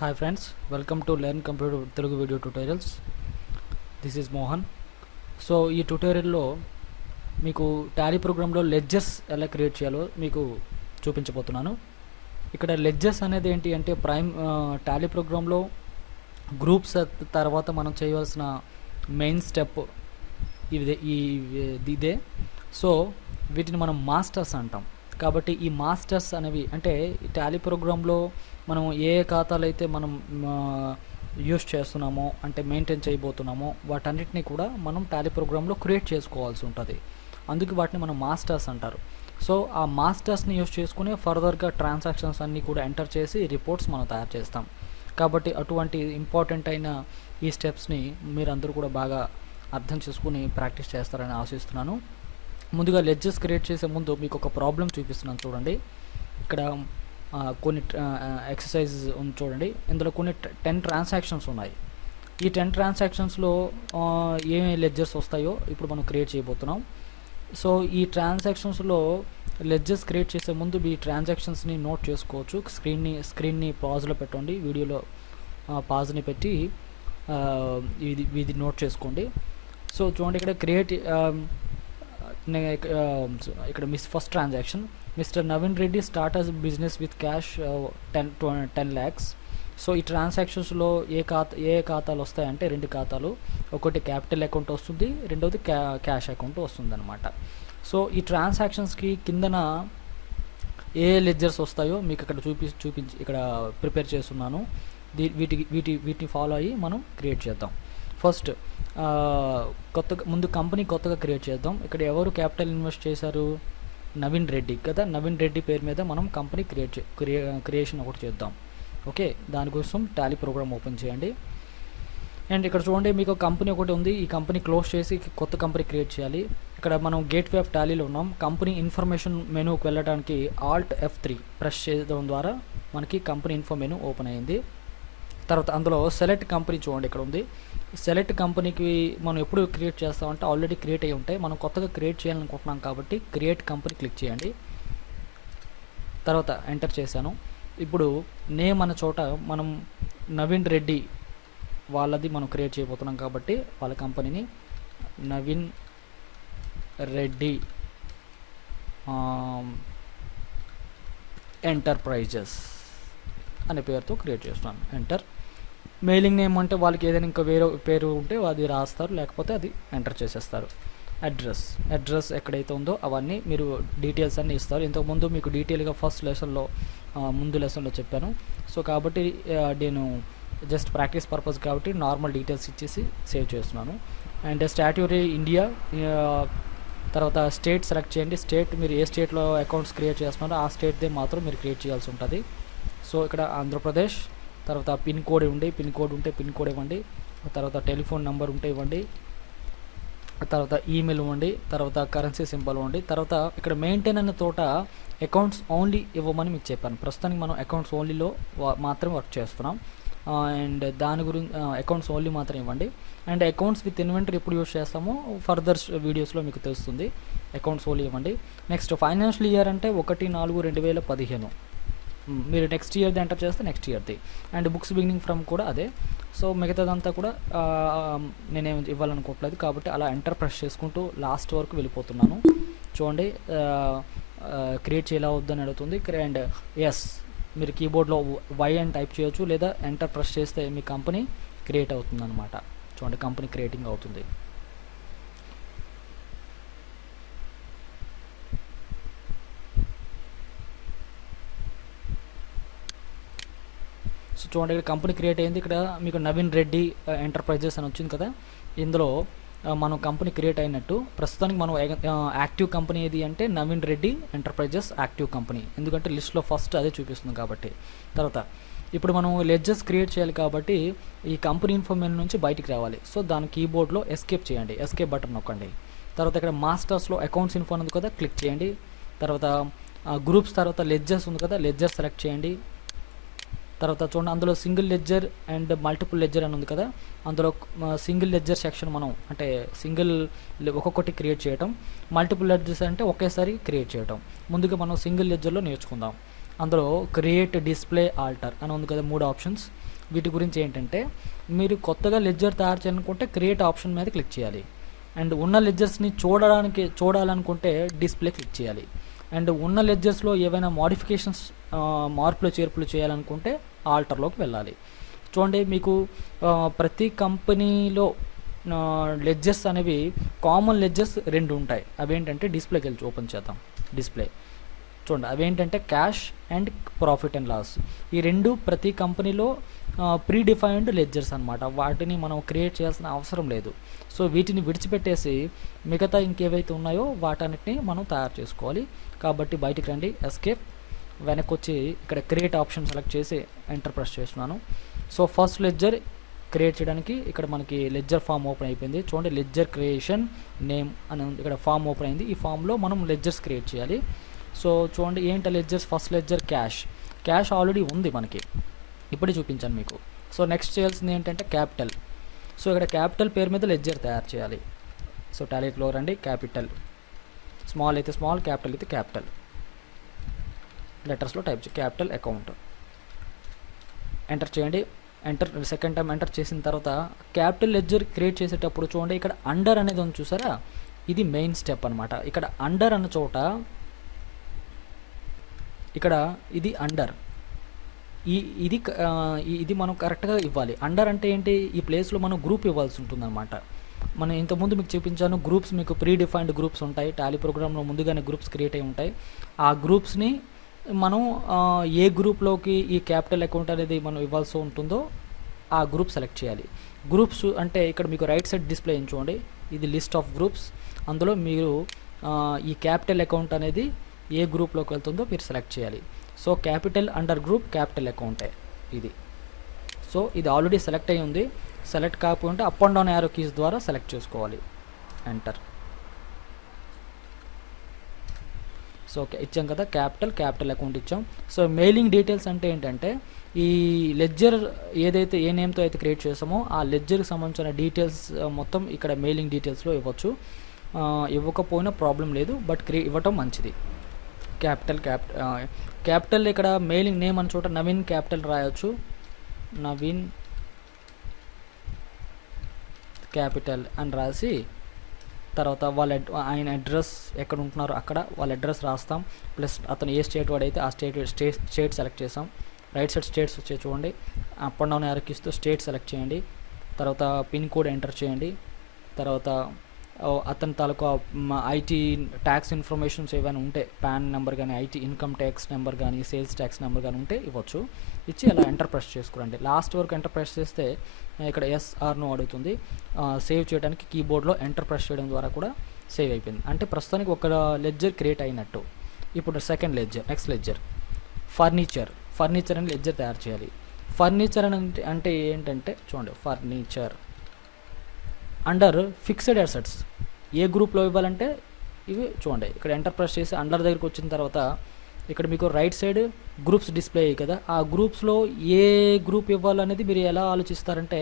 Hi friends welcome to learn computer Telugu video tutorials this is Mohan so ఈ ట్యూటోరియల్లో మీకు Tally ప్రోగ్రాంలో ledges ఎలా క్రియేట్ చేయాలో మీకు చూపించబోతున్నాను. ఇక్కడ లెడ్జెస్ అనేది ఏంటి అంటే ప్రైమ్ టాలీ ప్రోగ్రాంలో గ్రూప్స్ తర్వాత మనం చేయవలసిన మెయిన్ స్టెప్ ఇదే ఈ ఇదే. సో వీటిని మనం మాస్టర్స్ అంటాం. కాబట్టి ఈ మాస్టర్స్ అనేవి అంటే టాలీ ప్రోగ్రాంలో మనం ఏ ఏ ఖాతాలు అయితే మనం యూస్ చేస్తున్నామో అంటే మెయింటైన్ చేయబోతున్నామో వాటన్నిటిని కూడా మనం టాలీ ప్రోగ్రాంలో క్రియేట్ చేసుకోవాల్సి ఉంటుంది. అందుకే వాటిని మనం మాస్టర్స్ అంటారు. సో ఆ మాస్టర్స్ని యూస్ చేసుకుని ఫర్దర్గా ట్రాన్సాక్షన్స్ అన్నీ కూడా ఎంటర్ చేసి రిపోర్ట్స్ మనం తయారు చేస్తాం. కాబట్టి అటువంటి ఇంపార్టెంట్ అయిన ఈ స్టెప్స్ని మీరందరూ కూడా బాగా అర్థం చేసుకుని ప్రాక్టీస్ చేస్తారని ఆశిస్తున్నాను. ముందుగా లెడ్జెస్ క్రియేట్ చేసే ముందు మీకు ఒక ప్రాబ్లం చూపిస్తున్నాను చూడండి. ఇక్కడ కొన్ని ఎక్సర్సైజ్ ఉంది చూడండి. ఇందులో కొన్ని టెన్ ట్రాన్సాక్షన్స్ ఉన్నాయి. ఈ టెన్ ట్రాన్సాక్షన్స్లో ఏమేమి లెడ్జర్స్ వస్తాయో ఇప్పుడు మనం క్రియేట్ చేయబోతున్నాం. సో ఈ ట్రాన్సాక్షన్స్లో లెడ్జెస్ క్రియేట్ చేసే ముందు మీ ట్రాన్సాక్షన్స్ని నోట్ చేసుకోవచ్చు. స్క్రీన్ని స్క్రీన్ని పాజ్లో పెట్టండి. వీడియోలో పాజ్ని పెట్టి ఇది ఇది నోట్ చేసుకోండి. సో చూడండి ఇక్కడ క్రియేట్ ఇక్కడ miss first transaction. Mister Naveen Reddy starters business with cash ten ten lakhs. So ఈ ట్రాన్సాక్షన్స్లో ఏ ఖాతా ఏ ఖాతాలు వస్తాయంటే రెండు ఖాతాలు. ఒకటి క్యాపిటల్ అకౌంట్ వస్తుంది రెండవది క్యా క్యాష్ అకౌంట్ వస్తుంది అనమాట సో ఈ ట్రాన్సాక్షన్స్కి కిందన ఏ లెడ్జర్స్ వస్తాయో మీకు ఇక్కడ చూపి చూపించి ఇక్కడ ప్రిపేర్ చేస్తున్నాను. దీ వీటి వీటిని ఫాలో అయ్యి మనం క్రియేట్ చేద్దాం. ఫస్ట్ కొత్తగా ముందు కంపెనీ కొత్తగా క్రియేట్ చేద్దాం. ఇక్కడ ఎవరు క్యాపిటల్ ఇన్వెస్ట్ చేశారు? నవీన్ రెడ్డి కదా? నవీన్ రెడ్డి పేరు మీద మనం కంపెనీ క్రియేట్ క్రియే క్రియేషన్ ఒకటి చేద్దాం. ఓకే దానికోసం టాలీ ప్రోగ్రామ్ ఓపెన్ చేయండి. అండ్ ఇక్కడ చూడండి మీకు కంపెనీ ఒకటి ఉంది. ఈ కంపెనీ క్లోజ్ చేసి కొత్త కంపెనీ క్రియేట్ చేయాలి. ఇక్కడ మనం గేట్ వే ఆఫ్ టాలీలో ఉన్నాం. కంపెనీ ఇన్ఫర్మేషన్ మెనూకి వెళ్ళడానికి ఆల్ట్ ఎఫ్ త్రీ ప్రెస్ చేయడం ద్వారా మనకి కంపెనీ ఇన్ఫో మెనూ ఓపెన్ అయింది. తర్వాత అందులో సెలెక్ట్ కంపెనీ చూడండి ఇక్కడ ఉంది. సెలెక్ట్ కంపెనీకి మనం ఎప్పుడు క్రియేట్ చేస్తామంటే ఆల్రెడీ క్రియేట్ అయ్యి ఉంటాయి. మనం కొత్తగా క్రియేట్ చేయాలనుకుంటున్నాం కాబట్టి క్రియేట్ కంపెనీ క్లిక్ చేయండి. తర్వాత ఎంటర్ చేశాను. ఇప్పుడు నేమ్ అన్న చోట మనం నవీన్ రెడ్డి వాళ్ళది మనం క్రియేట్ చేయబోతున్నాం కాబట్టి వాళ్ళ కంపెనీని నవీన్ రెడ్డి ఎంటర్ప్రైజెస్ అనే పేరుతో క్రియేట్ చేస్తున్నాను. ఎంటర్. మెయిలింగ్ నేమ్ అంటే వాళ్ళకి ఏదైనా ఇంకా వేరే పేరు ఉంటే అది రాస్తారు లేకపోతే అది ఎంటర్ చేసేస్తారు. అడ్రస్ అడ్రస్ ఎక్కడైతే ఉందో అవన్నీ మీరు డీటెయిల్స్ అన్నీ ఇస్తారు. ఇంతకుముందు మీకు డీటెయిల్గా ఫస్ట్ లెసన్లో ముందు లెసన్లో చెప్పాను. సో కాబట్టి నేను జస్ట్ ప్రాక్టీస్ పర్పస్ కాబట్టి నార్మల్ డీటెయిల్స్ ఇచ్చేసి సేవ్ చేస్తున్నాను. అండ్ స్టాట్యూరీ ఇండియా తర్వాత స్టేట్ సెలెక్ట్ చేయండి. స్టేట్ మీరు ఏ స్టేట్లో అకౌంట్స్ క్రియేట్ చేస్తున్నారో ఆ స్టేట్దే మాత్రం మీరు క్రియేట్ చేయాల్సి ఉంటుంది. సో ఇక్కడ ఆంధ్రప్రదేశ్ తర్వాత పిన్ కోడ్ ఇవ్వండి పిన్ కోడ్ ఉంటే పిన్ కోడ్ ఇవ్వండి తర్వాత టెలిఫోన్ నెంబర్ ఉంటే ఇవ్వండి తర్వాత ఈమెయిల్ ఇవ్వండి తర్వాత కరెన్సీ సింబల్ ఇవ్వండి తర్వాత ఇక్కడ మెయింటైన్ అనే తోట అకౌంట్స్ ఓన్లీ ఇవ్వమని మీకు చెప్పాను. ప్రస్తుతానికి మనం అకౌంట్స్ ఓన్లీలో మాత్రం వర్క్ చేస్తున్నాం. అండ్ దాని గురించి అకౌంట్స్ ఓన్లీ మాత్రం ఇవ్వండి. అండ్ అకౌంట్స్ విత్ ఇన్వెంటరీ ఎప్పుడు యూస్ చేస్తామో ఫర్దర్ వీడియోస్లో మీకు తెలుస్తుంది. అకౌంట్స్ ఓన్లీ ఇవ్వండి. నెక్స్ట్ ఫైనాన్షియల్ ఇయర్ అంటే ఒకటి నాలుగు రెండు వేల పదిహేను. మీరు నెక్స్ట్ ఇయర్ది ఎంటర్ చేస్తే నెక్స్ట్ ఇయర్ది అండ్ బుక్స్ బిగినింగ్ ఫ్రమ్ కూడా అదే. సో మిగతాదంతా కూడా నేనేం ఇవ్వాలనుకోవట్లేదు కాబట్టి అలా ఎంటర్ ప్రెస్ చేసుకుంటూ లాస్ట్ వరకు వెళ్ళిపోతున్నాను. చూడండి క్రియేట్ చేయాల వద్దని అడుగుతుంది. అండ్ ఎస్ మీరు కీబోర్డ్లో వై అని టైప్ చేయొచ్చు. లేదా ఎంటర్ ప్రెస్ చేస్తే మీ కంపెనీ క్రియేట్ అవుతుంది అనమాట చూడండి కంపెనీ క్రియేటింగ్ అవుతుంది. చూడండి ఇక్కడ కంపెనీ క్రియేట్ అయింది. ఇక్కడ మీకు నవీన్ రెడ్డి ఎంటర్ప్రైజెస్ అని వచ్చింది కదా. ఇందులో మనం కంపెనీ క్రియేట్ అయినట్టు ప్రస్తుతానికి మనం యాక్టివ్ కంపెనీ ఏది అంటే Naveen Reddy enterprises active company ఎందుకంటే లిస్ట్లో ఫస్ట్ అదే చూపిస్తుంది కాబట్టి. తర్వాత ఇప్పుడు మనం లెడ్జెస్ క్రియేట్ చేయాలి కాబట్టి ఈ కంపెనీ ఇన్ఫర్మేషన్ నుంచి బయటికి రావాలి. సో దాని కీబోర్డ్లో ఎస్కేప్ చేయండి. ఎస్కేప్ బటన్ నొక్కండి. తర్వాత ఇక్కడ మాస్టర్స్లో అకౌంట్స్ ఇన్ఫో ఉంది కదా క్లిక్ చేయండి. తర్వాత గ్రూప్స్ తర్వాత లెడ్జెస్ ఉంది కదా లెడ్జెస్ సెలెక్ట్ చేయండి. తర్వాత చూడండి అందులో single ledger and multiple ledger అని ఉంది కదా. అందులో సింగిల్ లెడ్జర్ సెక్షన్ మనం అంటే సింగిల్ ఒక్కొక్కటి క్రియేట్ చేయటం. మల్టిపుల్ లెడ్జర్స్ అంటే ఒకేసారి క్రియేట్ చేయటం. ముందుగా మనం సింగిల్ లెడ్జర్లో నేర్చుకుందాం. అందులో క్రియేట్ డిస్ప్లే ఆల్టర్ అని ఉంది కదా మూడు ఆప్షన్స్. వీటి గురించి ఏంటంటే మీరు కొత్తగా లెడ్జర్ తయారు చేయాలనుకుంటే క్రియేట్ ఆప్షన్ మీద క్లిక్ చేయాలి. అండ్ ఉన్న లెడ్జర్స్ని చూడడానికి చూడాలనుకుంటే డిస్ప్లే క్లిక్ చేయాలి. అండ్ ఉన్న లెడ్జర్స్లో ఏవైనా మాడిఫికేషన్స్ మార్పులు చేర్పులు చేయాలనుకుంటే ఆల్టర్లోకి వెళ్ళాలి. చూడండి మీకు ప్రతి కంపెనీలో లెడ్జెస్ అనేవి కామన్ లెడ్జెస్ రెండు ఉంటాయి. అవేంటంటే డిస్ప్లేకి వెళ్ళి ఓపెన్ చేద్దాం. డిస్ప్లే చూడండి అవేంటంటే cash and profit and loss ఈ రెండు ప్రతి కంపెనీలో ప్రీ డిఫైన్డ్ లెడ్జర్స్ అనమాట వాటిని మనం క్రియేట్ చేయాల్సిన అవసరం లేదు. సో వీటిని విడిచిపెట్టేసి మిగతా ఇంకేవైతే ఉన్నాయో వాటన్నిటిని మనం తయారు చేసుకోవాలి. కాబట్టి బయటికి రండి. ఎస్కేప్ వెనక్కి వచ్చి ఇక్కడ క్రియేట్ ఆప్షన్ సెలెక్ట్ చేసి ఎంటర్ ప్రెస్ చేస్తున్నాను. సో ఫస్ట్ లెడ్జర్ క్రియేట్ చేయడానికి ఇక్కడ మనకి లెడ్జర్ ఫామ్ ఓపెన్ అయిపోయింది. చూడండి లెడ్జర్ క్రియేషన్ నేమ్ అని ఉంది. ఇక్కడ ఫామ్ ఓపెన్ అయింది. ఈ ఫామ్లో మనం లెడ్జర్స్ క్రియేట్ చేయాలి. సో చూడండి ఏంటి ledgers? First ledger cash. Cash already ఉంది మనకి. ఇప్పుడే చూపించాను మీకు. సో నెక్స్ట్ చేయాల్సింది ఏంటంటే క్యాపిటల్. సో ఇక్కడ క్యాపిటల్ పేరు మీద లెడ్జర్ తయారు చేయాలి. సో టాలెట్లో రండి క్యాపిటల్. స్మాల్ అయితే స్మాల్ క్యాపిటల్ అయితే క్యాపిటల్. లెటర్స్లో టైప్ చేయండి క్యాపిటల్ అకౌంట్. ఎంటర్ చేయండి. ఎంటర్ సెకండ్ టైం ఎంటర్ చేసిన తర్వాత క్యాపిటల్ లెడ్జర్ క్రియేట్ చేసేటప్పుడు చూడండి ఇక్కడ అండర్ అనేది ఉంది చూసారా? ఇది మెయిన్ స్టెప్ అనమాట ఇక్కడ అండర్ అన్న చోట ఇక్కడ ఇది అండర్. ఈ ఇది ఇది మనం కరెక్ట్గా ఇవ్వాలి. అండర్ అంటే ఏంటి? ఈ ప్లేస్లో మనం గ్రూప్ ఇవ్వాల్సి ఉంటుందన్నమాట. మనం ఇంతకుముందు మీకు చూపించాను గ్రూప్స్ మీకు ప్రీ డిఫైన్డ్ గ్రూప్స్ ఉంటాయి. టాలీ ప్రోగ్రామ్లో ముందుగానే గ్రూప్స్ క్రియేట్ అయి ఉంటాయి. ఆ గ్రూప్స్ని మనం ఏ గ్రూప్లోకి ఈ క్యాపిటల్ అకౌంట్ అనేది మనం ఇవ్వాల్సి ఉంటుందో ఆ గ్రూప్ సెలెక్ట్ చేయాలి. గ్రూప్స్ అంటే ఇక్కడ మీకు రైట్ సైడ్ డిస్ప్లే చూడండి. ఇది లిస్ట్ ఆఫ్ గ్రూప్స్. అందులో మీరు ఈ క్యాపిటల్ అకౌంట్ అనేది ఏ గ్రూప్లోకి వెళ్తుందో మీరు సెలెక్ట్ చేయాలి. So capital under group capital అకౌంటే ఇది. సో ఇది ఆల్రెడీ సెలెక్ట్ అయి ఉంది. సెలెక్ట్ కాకపోతే up and down arrow keys ద్వారా సెలెక్ట్ చేసుకోవాలి. ఎంటర్. సో ఓకే ఇచ్చాం కదా క్యాపిటల్ క్యాపిటల్ అకౌంట్ ఇచ్చాం. సో మెయిలింగ్ డీటెయిల్స్ అంటే ఏంటంటే ఈ లెడ్జర్ ఏదైతే ఏ నేమ్తో అయితే క్రియేట్ చేసామో ఆ లెడ్జర్కి సంబంధించిన డీటెయిల్స్ మొత్తం ఇక్కడ మెయిలింగ్ డీటెయిల్స్లో ఇవ్వచ్చు. ఇవ్వకపోయినా ప్రాబ్లం లేదు బట్ క్రియే ఇవ్వటం మంచిది. క్యాపిటల్ క్యాప్ క్యాపిటల్ ఇక్కడ మెయిలింగ్ నేమ్ అని చోట నవీన్ క్యాపిటల్ రాయొచ్చు. నవీన్ క్యాపిటల్ అని రాసి తర్వాత వాళ్ళ ఆయన అడ్రస్ ఎక్కడ ఉంటున్నారో అక్కడ వాళ్ళ అడ్రస్ రాస్తాం. ప్లస్ అతను ఏ స్టేట్ వాడైతే ఆ స్టేట్ స్టేట్ స్టేట్ సెలెక్ట్ చేసాం రైట్ సైడ్ స్టేట్స్ వచ్చే చూడండి. అప్ అండ్ డౌన్ ఎరకిస్తూ స్టేట్ సెలెక్ట్ చేయండి. తర్వాత పిన్ కోడ్ ఎంటర్ చేయండి. తర్వాత అతని తాలూకా ఐటీ ట్యాక్స్ ఇన్ఫర్మేషన్స్ ఏమైనా ఉంటే పాన్ నెంబర్ కానీ ఐటీ ఇన్కమ్ ట్యాక్స్ నెంబర్ కానీ సేల్స్ ట్యాక్స్ నెంబర్ కానీ ఉంటే ఇవ్వచ్చు. ఇచ్చి అలా ఎంటర్ ప్రెస్ లాస్ట్ వరకు ఎంటర్ ప్రెస్ చేస్తే ఇక్కడ ఎస్ఆర్ను అడుగుతుంది. సేవ్ చేయడానికి కీబోర్డ్లో ఎంటర్ ప్రెస్ చేయడం ద్వారా కూడా సేవ్ అయిపోయింది. అంటే ప్రస్తుతానికి ఒక లెడ్జర్ క్రియేట్ అయినట్టు. ఇప్పుడు second ledger next ledger. Furniture furniture అని లెడ్జర్ తయారు చేయాలి. ఫర్నిచర్ అని అంటే అంటే ఏంటంటే చూడండి ఫర్నిచర్. Under fixed assets. ఏ గ్రూప్లో ఇవ్వాలంటే ఇవి చూడండి. ఇక్కడ ఎంటర్ ప్రెస్ చేసి అండర్ దగ్గరికి వచ్చిన తర్వాత ఇక్కడ మీకు రైట్ సైడ్ గ్రూప్స్ డిస్ప్లే అయ్యి కదా. ఆ గ్రూప్స్లో ఏ గ్రూప్ ఇవ్వాలనేది మీరు ఎలా ఆలోచిస్తారంటే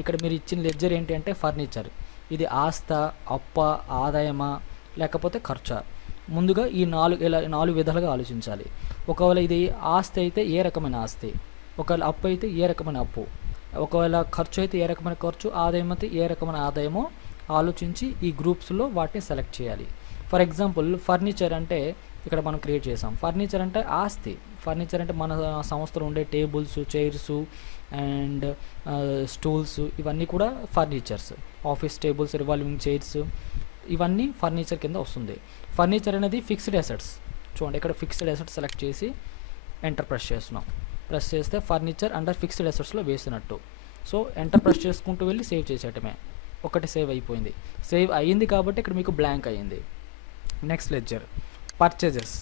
ఇక్కడ మీరు ఇచ్చిన లెడ్జర్ ఏంటి అంటే ఫర్నిచర్ ఇది ఆస్త అప్ప ఆదాయమా లేకపోతే ఖర్చా? ముందుగా ఈ నాలుగు ఇలా నాలుగు విధాలుగా ఆలోచించాలి. ఒకవేళ ఇది ఆస్తి అయితే ఏ రకమైన ఆస్తి ఒకవేళ అప్పు అయితే ఏ రకమైన అప్పు? ఒకవేళ ఖర్చు అయితే ఏ రకమైన ఖర్చు? ఆదాయం అయితే ఏ రకమైన ఆదాయమో ఆలోచించి ఈ గ్రూప్స్లో వాటిని సెలెక్ట్ చేయాలి. ఫర్ ఎగ్జాంపుల్ ఫర్నిచర్ అంటే ఇక్కడ మనం క్రియేట్ చేసాం. ఫర్నిచర్ అంటే ఆస్తి. ఫర్నిచర్ అంటే మన సంస్థలో ఉండే టేబుల్స్ చైర్స్ అండ్ స్టూల్స్ ఇవన్నీ కూడా furnitures office tables revolving chairs ఇవన్నీ ఫర్నిచర్ కింద వస్తుంది. ఫర్నిచర్ అనేది ఫిక్స్డ్ అసెట్స్ చూడండి ఇక్కడ ఫిక్స్డ్ అసెట్స్ సెలెక్ట్ చేసి ఎంటర్ ప్రెస్ చేస్తున్నాం. ప్రెస్ చేస్తే ఫర్నిచర్ అండర్ ఫిక్స్డ్ అసెట్స్లో వేసినట్టు. సో ఎంటర్ ప్రెస్ చేసుకుంటూ వెళ్ళి సేవ్ చేసేయటమే. ఒకటి సేవ్ అయిపోయింది. సేవ్ అయ్యింది కాబట్టి ఇక్కడ మీకు బ్లాంక్ అయ్యింది. Next ledger purchases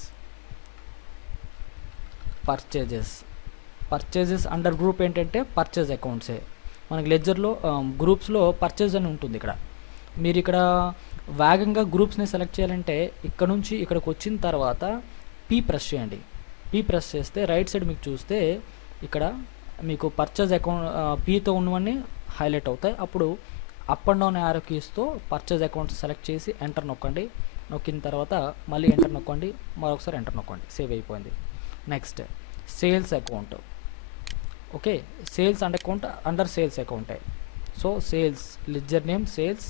purchases purchases under group ఏంటంటే పర్చేజ్ అకౌంట్సే మనకి లెడ్జర్లో గ్రూప్స్లో పర్చేజ్ అని ఉంటుంది ఇక్కడ. మీరు ఇక్కడ వేగంగా గ్రూప్స్ని సెలెక్ట్ చేయాలంటే ఇక్కడ నుంచి ఇక్కడికి వచ్చిన తర్వాత పీ ప్రెస్ చేయండి. పీ ప్రెస్ చేస్తే రైట్ సైడ్ మీకు చూస్తే ఇక్కడ మీకు పర్చేజ్ అకౌంట్ పీతో ఉన్నవన్నీ హైలైట్ అవుతాయి. అప్పుడు అప్ అండ్ డౌన్ యారో కీస్తో పర్చేజ్ అకౌంట్ సెలెక్ట్ చేసి ఎంటర్ నొక్కండి. నొక్కిన తర్వాత మళ్ళీ ఎంటర్ నొక్కండి. మరొకసారి ఎంటర్ నొక్కండి. సేవ్ అయిపోయింది. Next sales account. Okay sales and account under sales అకౌంటే. So sales ledger name sales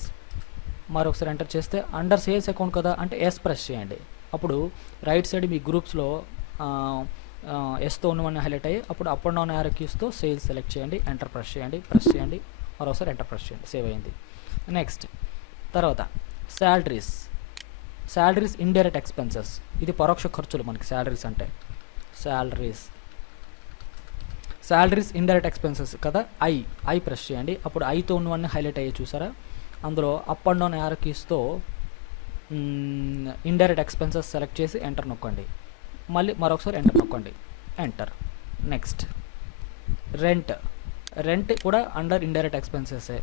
మరొకసారి ఎంటర్ చేస్తే అండర్ సేల్స్ అకౌంట్ కదా అంటే ఎస్ ప్రెస్ చేయండి. అప్పుడు రైట్ సైడ్ మీ గ్రూప్స్లో ఎస్తో ఉన్నవన్నీ హైలైట్ అయ్యి అప్పుడు అప్ అండ్ డౌన్ యారో కీస్తో సేల్స్ సెలెక్ట్ చేయండి. ఎంటర్ ప్రెస్ చేయండి. ప్రెస్ చేయండి. మరోసారి ఎంటర్ ప్రెస్ చేయండి. సేవ్ అయింది నెక్స్ట్ తర్వాత శాలరీస్ శాలరీస్ ఇండైరెక్ట్ ఎక్స్పెన్సెస్ ఇది పరోక్ష ఖర్చులు మనకి శాలరీస్ అంటే. శాలరీస్ శాలరీస్ ఇండైరెక్ట్ ఎక్స్పెన్సెస్ కదా? ఐ ఐ ప్రెస్ చేయండి. అప్పుడు ఐతో ఉన్నవన్నీ హైలైట్ అయ్యి చూసారా? అందులో అప్ అండ్ డౌన్ యార్ కీస్తో ఇండైరెక్ట్ ఎక్స్పెన్సెస్ సెలెక్ట్ చేసి ఎంటర్ నొక్కండి. మళ్ళీ మరొకసారి ఎంటర్ నొక్కండి. ఎంటర్ నెక్స్ట్ రెంట్ రెంట్ కూడా అండర్ ఇండైరెక్ట్ ఎక్స్పెన్సెసే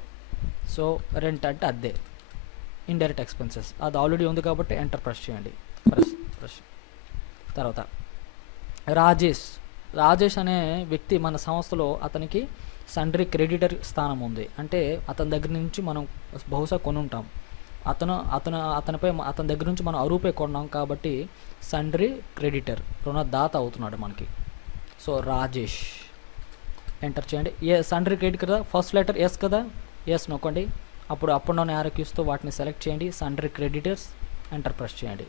సో రెంట్ అంటే అద్దె ఇండైరెక్ట్ ఎక్స్పెన్సెస్ అది ఆల్రెడీ ఉంది కాబట్టి ఎంటర్ ప్రెస్ చేయండి. ప్రెస్ ప్రెస్ తర్వాత రాజేష్. రాజేష్ అనే వ్యక్తి మన సంస్థలో అతనికి సండ్రీ క్రెడిటర్ స్థానం ఉంది. అంటే అతని దగ్గర నుంచి మనం బహుశా కొనుంటాం. అతను అతను అతనిపై అతని దగ్గర నుంచి మనం అరూపే కొన్నాం కాబట్టి సండ్రీ క్రెడిటర్ రుణదాత అవుతున్నాడు మనకి. సో రాజేష్. ఎంటర్ చేయండి. ఏ సండ్రీ క్రియేట్ కదా? ఫస్ట్ లెటర్ ఎస్ కదా? ఎస్ నొక్కండి. అప్పుడు అప్ అండ్ డౌన్ యారక్యూస్తో వాటిని సెలెక్ట్ చేయండి. సండ్రీ క్రెడిటర్స్ ఎంటర్ ప్రెస్ చేయండి.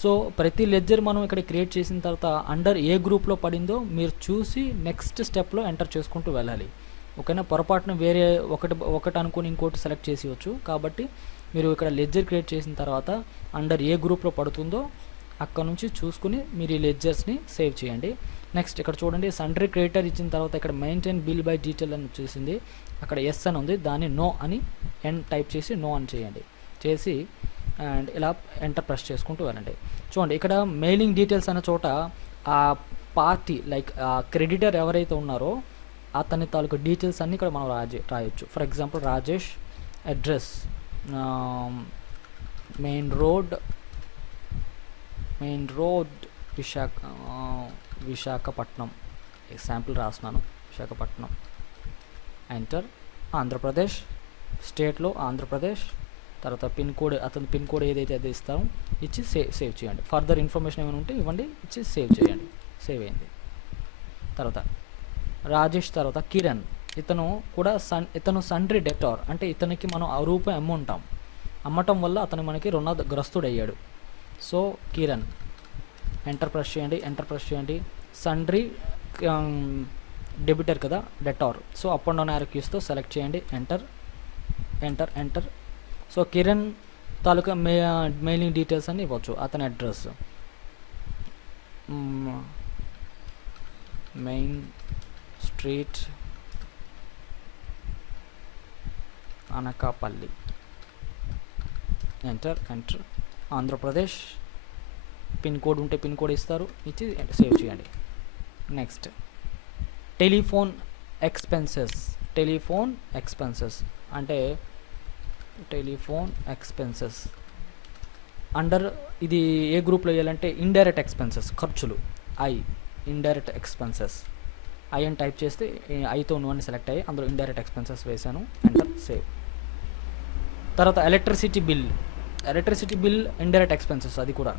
సో ప్రతి లెడ్జర్ మనం ఇక్కడ క్రియేట్ చేసిన తర్వాత అండర్ ఏ గ్రూప్లో పడిందో మీరు చూసి నెక్స్ట్ స్టెప్లో ఎంటర్ చేసుకుంటూ వెళ్ళాలి. ఓకేనా? పొరపాటున వేరే ఒకటి ఒకటి అనుకుని ఇంకోటి సెలెక్ట్ చేసేయచ్చు. కాబట్టి మీరు ఇక్కడ లెడ్జర్ క్రియేట్ చేసిన తర్వాత అండర్ ఏ గ్రూప్లో పడుతుందో అక్కడ నుంచి చూసుకుని మీరు ఈ లెడ్జర్స్ని సేవ్ చేయండి. నెక్స్ట్ ఇక్కడ చూడండి సండ్రీ క్రియేటర్ ఇచ్చిన తర్వాత ఇక్కడ మెయింటైన్ బిల్ బై డీటెయిల్ అని వచ్చేసింది అక్కడ ఎస్ అని ఉంది దాన్ని నో అని ఎన్ టైప్ చేసి నో అని చేయండి. చేసి అండ్ ఇలా ఎంటర్ ప్రెస్ చేసుకుంటూ వెళ్ళండి. చూడండి ఇక్కడ మెయిలింగ్ డీటెయిల్స్ అనే చోట ఆ పార్టీ లైక్ ఆ క్రెడిటర్ ఎవరైతే ఉన్నారో అతని తాలూకు డీటెయిల్స్ అన్నీ ఇక్కడ మనం రాజే రాయొచ్చు. For example Rajesh address main road main road Visakha Visakhapatnam. Example రాస్తున్నాను. విశాఖపట్నం. ఎంటర్ ఆంధ్రప్రదేశ్. స్టేట్లో ఆంధ్రప్రదేశ్. తర్వాత పిన్ కోడ్ అతని పిన్ కోడ్ ఏదైతే అది ఇస్తారో ఇచ్చి సేవ్ సేవ్ చేయండి. ఫర్దర్ ఇన్ఫర్మేషన్ ఏమైనా ఉంటే ఇవ్వండి ఇచ్చి సేవ్ చేయండి. సేవ్ అయింది. తర్వాత రాజేష్ తర్వాత కిరణ్. ఇతను కూడా సన్ ఇతను సండ్రీ డెటార్ అంటే ఇతనికి మనం ఆ రూపాయి అమ్ముంటాం. అమ్మటం వల్ల అతను మనకి రుణగ్రస్తుడయ్యాడు సో కిరణ్. ఎంటర్ ప్రెస్ చేయండి ఎంటర్ ప్రెస్ చేయండి. సండ్రీ డెబిటర్ కదా debtor so up and down arrow select చేయండి enter enter enter so Kiran తాలూకా మే మెయిలింగ్ డీటెయిల్స్ అన్ని ఇవ్వచ్చు అతని address main street Anakapalli enter enter Andhra Pradesh pin code ఉంటే pin code ఇస్తారు ఇచ్చి సేవ్ చేయండి. Next telephone expenses telephone expenses అంటే టెలిఫోన్ ఎక్స్పెన్సెస్ అండర్ ఇది ఏ గ్రూప్లో వేయాలంటే ఇండైరెక్ట్ ఎక్స్పెన్సెస్ ఖర్చులు. ఐ ఇండైరెక్ట్ ఎక్స్పెన్సెస్ ఐ అని టైప్ చేస్తే ఐతో ఉన్నవన్నీ సెలెక్ట్ అయ్యి అందులో ఇండైరెక్ట్ ఎక్స్పెన్సెస్ వేశాను ఎంటర్ సేవ్ తర్వాత electricity bill electricity bill indirect expenses అది కూడా.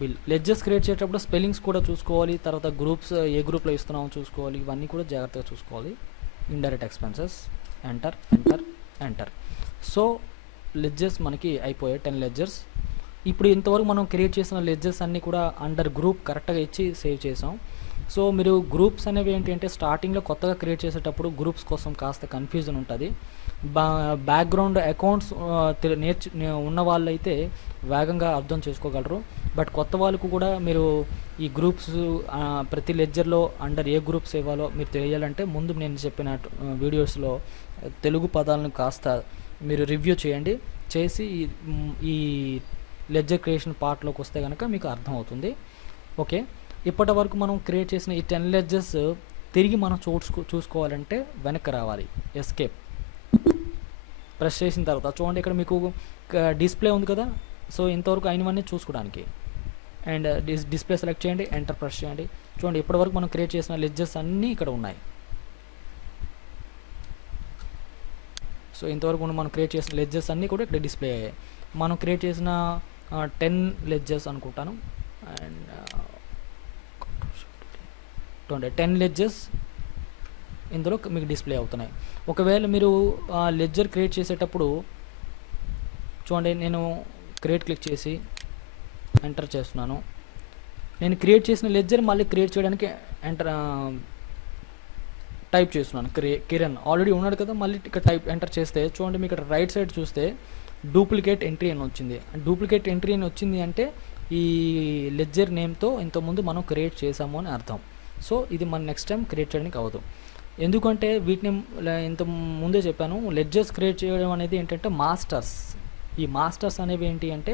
బిల్. లెడ్జెస్ క్రియేట్ చేసేటప్పుడు స్పెల్లింగ్స్ కూడా చూసుకోవాలి తర్వాత గ్రూప్స్ ఏ గ్రూప్లో ఇస్తున్నామో చూసుకోవాలి ఇవన్నీ కూడా జాగ్రత్తగా చూసుకోవాలి. Indirect expenses enter enter enter so ledgers మనకి అయిపోయాయి టెన్ లెడ్జర్స్ ఇప్పుడు ఇంతవరకు మనం క్రియేట్ చేసిన లెడ్జెస్ అన్నీ కూడా అండర్ గ్రూప్ కరెక్ట్గా ఇచ్చి సేవ్ చేసాం. సో మీరు గ్రూప్స్ అనేవి ఏంటంటే స్టార్టింగ్లో కొత్తగా క్రియేట్ చేసేటప్పుడు గ్రూప్స్ కోసం కాస్త కన్ఫ్యూజన్ ఉంటుంది. బా బ్యాక్గ్రౌండ్ అకౌంట్స్ నేర్చు ఉన్న వాళ్ళైతే వేగంగా అర్థం చేసుకోగలరు. బట్ కొత్త వాళ్ళకు కూడా మీరు ఈ గ్రూప్స్ ప్రతి లెడ్జర్లో అండర్ ఏ గ్రూప్స్ ఇవ్వాలో మీరు తెలియాలంటే ముందు నేను చెప్పిన వీడియోస్లో తెలుగు పదాలను కాస్త మీరు రివ్యూ చేయండి. చేసి ఈ- ఈ లెడ్జర్ క్రియేషన్ పార్ట్లోకి వస్తే కనుక మీకు అర్థమవుతుంది. ఓకే? ఇప్పటి వరకు మనం క్రియేట్ చేసిన ఈ టెన్ లెడ్జెస్ తిరిగి మనం చూసుకో చూసుకోవాలంటే వెనక్కి రావాలి. ఎస్కేప్. ప్రెస్ చేసిన తర్వాత చూడండి ఇక్కడ మీకు డిస్ప్లే ఉంది కదా? సో ఇంతవరకు అయినవన్నీ చూసుకోవడానికి. అండ్ డిస్ డిస్ప్లే సెలెక్ట్ చేయండి ఎంటర్ ప్రెస్ చేయండి. చూడండి ఇప్పటివరకు మనం క్రియేట్ చేసిన లెడ్జెస్ అన్నీ ఇక్కడ ఉన్నాయి. సో ఇంతవరకు మనం క్రియేట్ చేసిన లెడ్జెస్ అన్నీ కూడా ఇక్కడ డిస్ప్లే అయ్యాయి. మనం క్రియేట్ చేసిన టెన్ లెడ్జెస్ అనుకుంటాను. అండ్ ట్వంటీ టెన్ లెడ్జెస్ ఇందులో మీకు డిస్ప్లే అవుతున్నాయి. ఒకవేళ మీరు లెడ్జర్ క్రియేట్ చేసేటప్పుడు చూడండి నేను క్రియేట్ క్లిక్ చేసి ఎంటర్ చేస్తున్నాను. నేను క్రియేట్ చేసిన లెడ్జర్ మళ్ళీ క్రియేట్ చేయడానికి ఎంటర్ టైప్ చేస్తున్నాను. క్రి కిరణ్ ఆల్రెడీ ఉన్నాడు కదా మళ్ళీ ఇక్కడ టైప్ ఎంటర్ చేస్తే చూడండి మీకు ఇక్కడ రైట్ సైడ్ చూస్తే డూప్లికేట్ ఎంట్రీ అని వచ్చింది. డూప్లికేట్ ఎంట్రీ అని వచ్చింది అంటే ఈ లెడ్జర్ నేమ్తో ఇంతకుముందు మనం క్రియేట్ చేసాము అని అర్థం. సో ఇది మన నెక్స్ట్ టైం క్రియేట్ చేయడానికి అవ్వదు. ఎందుకంటే వీటిని ఇంత ముందే చెప్పాను లెడ్జర్స్ క్రియేట్ చేయడం అనేది ఏంటంటే మాస్టర్స్ ఈ మాస్టర్స్ అనేవి ఏంటి అంటే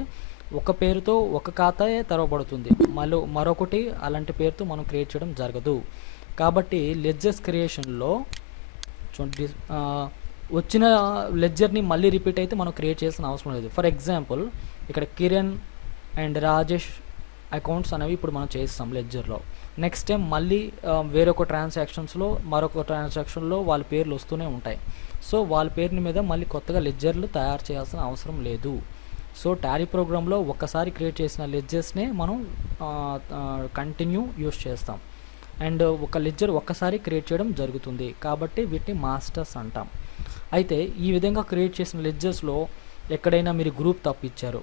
ఒక పేరుతో ఒక ఖాతాయే తెరవబడుతుంది. మళ్ళీ మరొకటి అలాంటి పేరుతో మనం క్రియేట్ చేయడం జరగదు. కాబట్టి లెడ్జర్స్ క్రియేషన్లో చూడండి వచ్చిన లెడ్జర్ని మళ్ళీ రిపీట్ అయితే మనం క్రియేట్ చేయాల్సిన అవసరం లేదు. ఫర్ ఎగ్జాంపుల్ ఇక్కడ కిరణ్ అండ్ రాజేష్ అకౌంట్స్ అనేవి ఇప్పుడు మనం చేస్తాం లెడ్జర్లో నెక్స్ట్ టైం మళ్ళీ వేరొక ట్రాన్సాక్షన్స్లో మరొక ట్రాన్సాక్షన్లో వాళ్ళ పేర్లు వస్తూనే ఉంటాయి. సో వాళ్ళ పేరుని మీద మళ్ళీ కొత్తగా లెడ్జర్లు తయారు చేయాల్సిన అవసరం లేదు. సో టాలీ ప్రోగ్రాంలో ఒక్కసారి క్రియేట్ చేసిన లెడ్జర్స్నే మనం కంటిన్యూ యూస్ చేస్తాం. అండ్ ఒక లెడ్జర్ ఒక్కసారి క్రియేట్ చేయడం జరుగుతుంది. కాబట్టి వీటిని మాస్టర్స్ అంటాం. అయితే ఈ విధంగా క్రియేట్ చేసిన లెడ్జర్స్లో ఎక్కడైనా మీరు గ్రూప్ తప్పిచ్చారు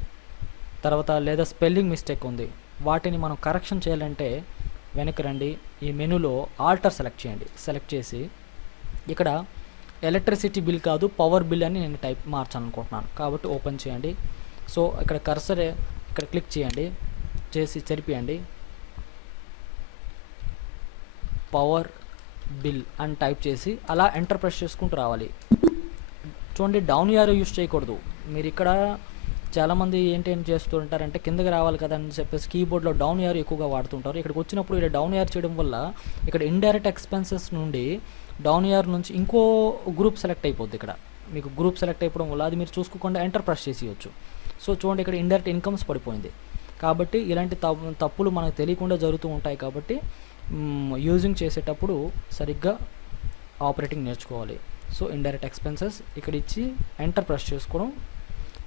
తర్వాత లేదా స్పెల్లింగ్ మిస్టేక్ ఉంది. వాటిని మనం కరెక్షన్ చేయాలంటే వెనక్కి రండి. ఈ మెనూలో ఆల్టర్ సెలెక్ట్ చేయండి. సెలెక్ట్ చేసి ఇక్కడ ఎలక్ట్రిసిటీ బిల్ కాదు పవర్ బిల్ అని నేను టైప్ మార్చాలనుకుంటున్నాను. కాబట్టి ఓపెన్ చేయండి. సో ఇక్కడ కర్సర్ ఇక్కడ క్లిక్ చేయండి. చేసి చెరిపియండి. పవర్ బిల్ అని టైప్ చేసి అలా ఎంటర్ ప్రెస్ చేసుకుంటూ రావాలి. చూడండి డౌన్ యారో యూస్ చేయకూడదు. మీరు ఇక్కడ చాలామంది ఏంటి ఏం చేస్తూ ఉంటారంటే కిందకి రావాలి కదా అని చెప్పేసి కీబోర్డ్లో డౌన్ యార్ ఎక్కువగా వాడుతుంటారు. ఇక్కడికి వచ్చినప్పుడు ఇక్కడ డౌన్ యార్ చేయడం వల్ల ఇక్కడ ఇండైరెక్ట్ ఎక్స్పెన్సెస్ నుండి డౌన్ యార్ నుంచి ఇంకో గ్రూప్ సెలెక్ట్ అయిపోద్ది ఇక్కడ. మీకు గ్రూప్ సెలెక్ట్ అయిపోవడం వల్ల అది మీరు చూసుకోకుండా ఎంటర్ ప్రెస్ చేసేయచ్చు. సో చూడండి ఇక్కడ ఇండైరెక్ట్ ఇన్కమ్స్ పడిపోయింది. కాబట్టి ఇలాంటి తప్పు తప్పులు మనకు తెలియకుండా జరుగుతూ ఉంటాయి కాబట్టి యూజింగ్ చేసేటప్పుడు సరిగ్గా ఆపరేటింగ్ నేర్చుకోవాలి. సో ఇండైరెక్ట్ ఎక్స్పెన్సెస్ ఇక్కడ ఇచ్చి ఎంటర్ ప్రెస్ చేసుకోవడం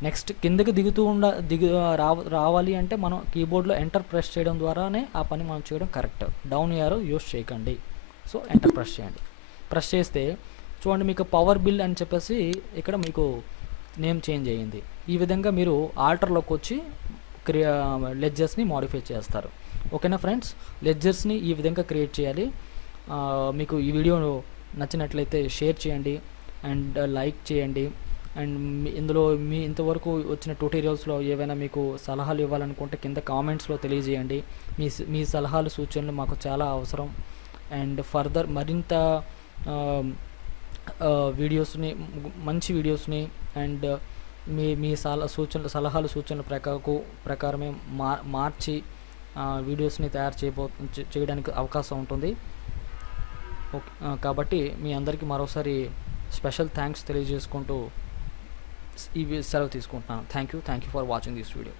నెక్స్ట్ కిందకి దిగుతూ ఉండ దిగు రావ రావాలి అంటే మనం కీబోర్డ్లో ఎంటర్ ప్రెస్ చేయడం ద్వారానే ఆ పని మనం చేయడం కరెక్ట్. డౌన్ యారో యూస్ చేయకండి. సో ఎంటర్ ప్రెస్ చేయండి. ప్రెస్ చేస్తే చూడండి మీకు పవర్ బిల్ అని చెప్పేసి ఇక్కడ మీకు నేమ్ చేంజ్ అయ్యింది. ఈ విధంగా మీరు ఆల్టర్లోకి వచ్చి క్రియా లెడ్జర్స్ని మాడిఫై చేస్తారు. ఓకేనా ఫ్రెండ్స్? లెడ్జర్స్ని ఈ విధంగా క్రియేట్ చేయాలి. మీకు ఈ వీడియో నచ్చినట్లయితే షేర్ చేయండి. అండ్ లైక్ చేయండి. అండ్ ఇందులో మీ ఇంతవరకు వచ్చిన ట్యూటోరియల్స్లో ఏవైనా మీకు సలహాలు ఇవ్వాలనుకుంటే కింద కామెంట్స్లో తెలియజేయండి. మీ మీ సలహాలు సూచనలు మాకు చాలా అవసరం. అండ్ ఫర్దర్ మరింత వీడియోస్ని మంచి వీడియోస్ని అండ్ మీ మీ సల సూచనలు సలహాలు సూచనల ప్రకారకు ప్రకారమే మా మార్చి వీడియోస్ని తయారు చేయబో చేయడానికి అవకాశం ఉంటుంది. ఓకే కాబట్టి మీ అందరికీ మరోసారి స్పెషల్ థ్యాంక్స్ తెలియజేసుకుంటూ ఈ సెలవు తీసుకుంటున్నాను. Thank you thank you for watching this video